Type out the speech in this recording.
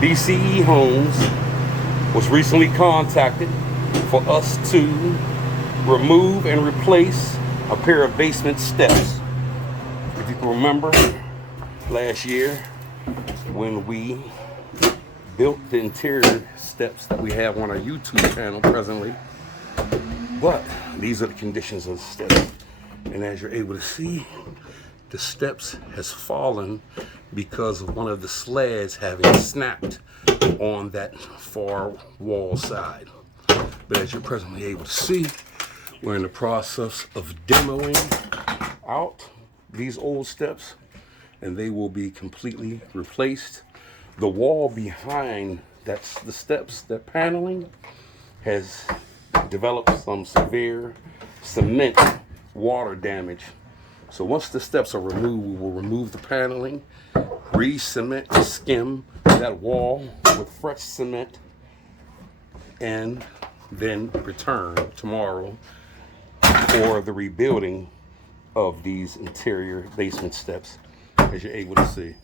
BCE Homes was recently contacted for us to remove and replace a pair of basement steps. If you can remember last year when we built the interior steps that we have on our YouTube channel presently, but these are the conditions of the steps. And as you're able to see, the steps has fallen because of one of the sleds having snapped on that far wall side. But as you're presently able to see, we're in the process of demoing out these old steps, and they will be completely replaced. The wall behind that's the steps, that paneling, has developed some severe cement water damage. So once the steps are removed, we will remove the paneling, re-cement, skim that wall with fresh cement, and then return tomorrow for the rebuilding of these interior basement steps, as you're able to see.